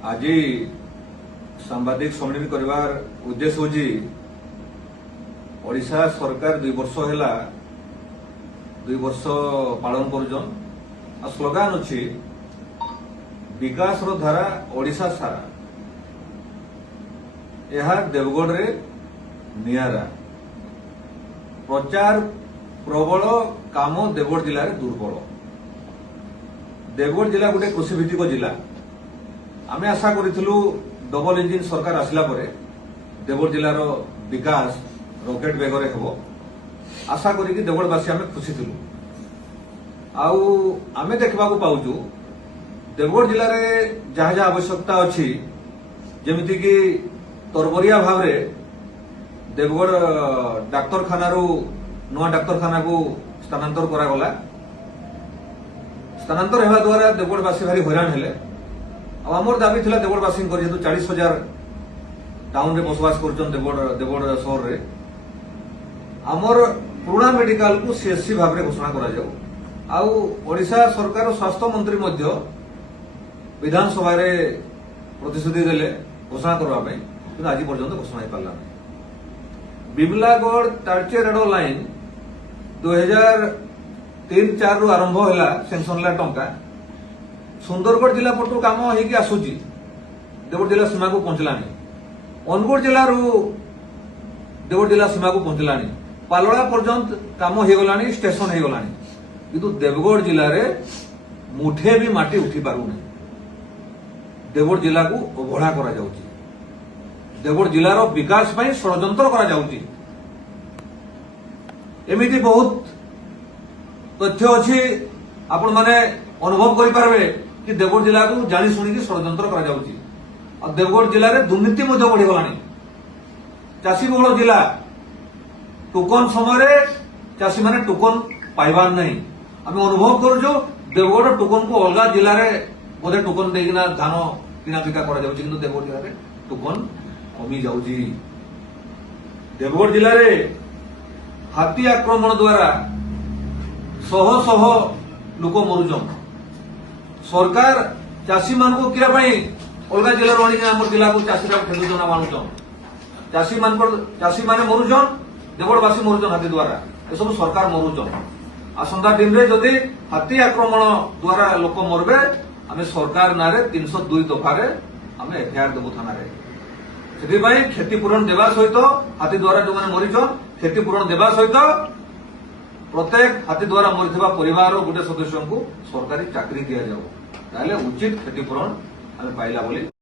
आज सांबादिक सम्मेलन करवार उद्देश्य होची ओडिशा सरकार 2 वर्ष है 2 वर्ष पालन कर स्लोगान अच्छी विकास रो धारा ओडिशा सारा यह देवगढ़ रे नियारा प्रचार प्रबल काम देवगढ़ जिले में दुर्बल। देवगढ़ जिला गोटे कृषि भित्तिक जिला आमे आशा करिथिलु डबल इंजिन सरकार आसला परे देवगढ़ जिलार विकास रॉकेट बेगरे हेबो आशा करिकि देवगढ़वासी आमे खुशी थिलु। आउ आमे देखबाकू पाउछु देवगढ़ जिले में जहाँ जहाँ आवश्यकता अच्छी जेमिति कि तरबरिया भाव रे देवगढ़ डाक्तरखाना नुआ डाक्तरखाना को स्थानांतर करागला। स्थानांतर हेबा द्वारा देवगढ़वासी भारी हैरान हेले। आमर दाबी थिला देवगढ़वासी जेहेतु 40,000 टाउन रे बसवास कर देवगढ़ सहर रे आमर पुराना मेडिकल को सीएससी भाव रे घोषणा करा जाऊ। आउ ओडिशा सरकार स्वास्थ्य मंत्री मध्य विधानसभा रे प्रतिश्रुति देले घोषणा करबा पई किंतु आज पर्यंत घोषणा हो पारला। बिमलागढ़ तारचे रेड लाइन 2003-04 रु आरंभ हैला सेंक्शन ला टंका सुंदरगढ़ जिला पटु काम होगी आसुची देवगढ़ जिला सीमा को पहुंचलानी। अनुगुड़ जिला देवगढ़ जिला सीमा को पहुंचलानी। पालोड़ा पर्यंत काम हो गलानी स्टेशन हो गलानी किंतु देवगढ़ जिले में मुठे भी माटी उठी पारुनी। देवगढ़ जिला को अवहेला करा जाउची। देवगढ़ जिलार विकास ପାଇଁ षड़यंत्र करा जाउची। एमिति बहुत तथ्य अच्छी आपण माने अनुभव करि पारबे कि देवगढ़ जिला को जानी सुनी कि षड़यंत्र करा जाउची। और देवगढ़ जिले में दुर्नीति मध्य बढ़ी गलानी। चाषी बहुल जिला टोकन समय चाषी माने टोकन पाइबार नहीं। आम अनुभव करूँ देवगढ़ टोकन को अलग जिले में बोधे टोकन देना धान किना बिका करा जाउची किंतु देवगढ़ जिले में टोकन कमी जाउची। देवगढ़ जिले में हाथी आक्रमण द्वारा शह शह लोक मरुचन। सरकार चाषी मान को किया अलग जिले आम जिला को चाषी ठेलुचन मानुचन। चाषी माने मरुचन देवगढ़वासी मरुचन हाथी द्वारा ए सब सरकार मरुचन। आसंता दिन रे जदि हाथी आक्रमण द्वारा लोक मरबे आम सरकार ना 302 दफारे आम एफआईआर देबू थाना रे। से क्षतिपूरण देवा सहित हाथी द्वारा जो मैंने मरीचन क्षतिपूरण देवा सहित प्रत्येक हाथी द्वारा मरीथिबा परिवार गोटे सदस्य को सरकारी चाकरी दि जाऊ उचित क्षतिपूरण आम पाइला बोली।